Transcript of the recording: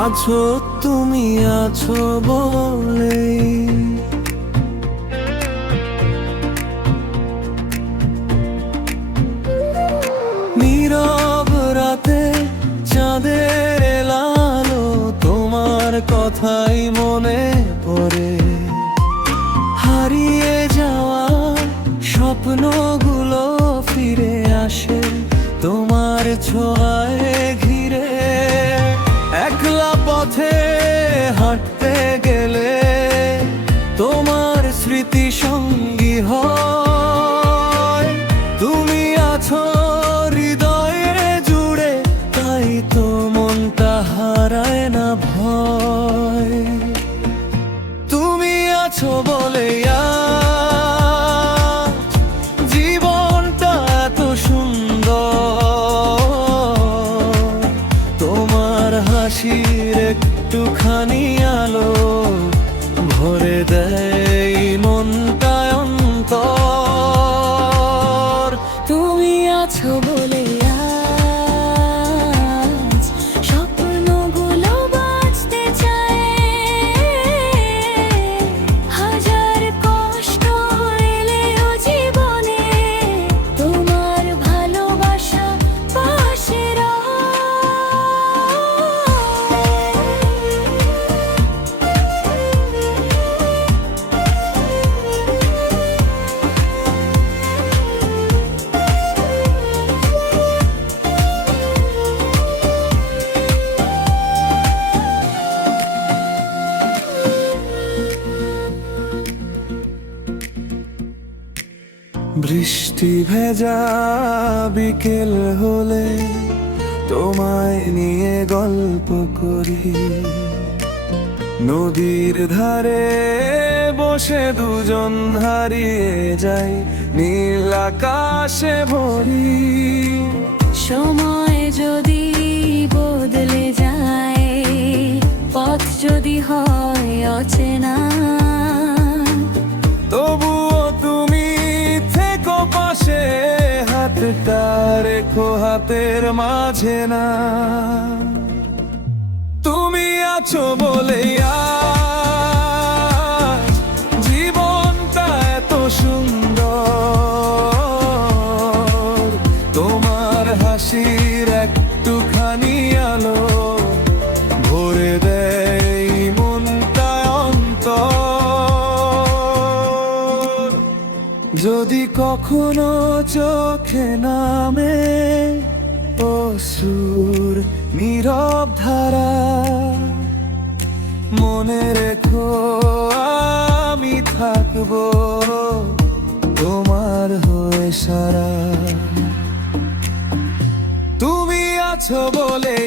আছো তুমি আছো বলেই নীরব রাতে চাঁদের আলো তোমার কথাই মনে পড়ে। হারিয়ে যাওয়া স্বপ্নগুলো ফিরে আসে তোমার ছোঁয়ায় ঘিরে। একলা পথে হাঁটতে গেলে তোমার স্মৃতি সঙ্গী হয়। তুমি আছো হৃদয়ে জুড়ে, তাই তো মনটা হারায় না ভয়। তুমি আছো বলে জীবনটা এত সুন্দর। তোমার হাসির একটুখানি আলো ভরে দেয় মনটা অন্তর। তুমি আছো বলে আজ স্বপ্নগুলো বাঁচতে চায়। হাজার কষ্ট এলেও জীবনে তোমার ভালোবাসা পাশে বৃষ্টি ভেজা বিকেল হলে তোমায় নিয়ে গল্প করি। নদীর ধারে বসে দুজন হারিয়ে যাই নীল আকাশে ভরি। সময় যদি বদলে যায়, পথ যদি হয় অচেনা, তবুও তুমি থেকো পাশে, হাতটা রেখো হাতের মাঝে না। তুমি আছো বলে জীবনটা এত সুন্দর। তোমার হাসির একটুখানি আলো ভরে দেয় মনটা অন্তর। যদি কখনো চোখে নামে অশ্রুর নীরব ধারা, মনে রেখো আমি থাকবো তোমার হয়ে সারা। তুমি আছো বলে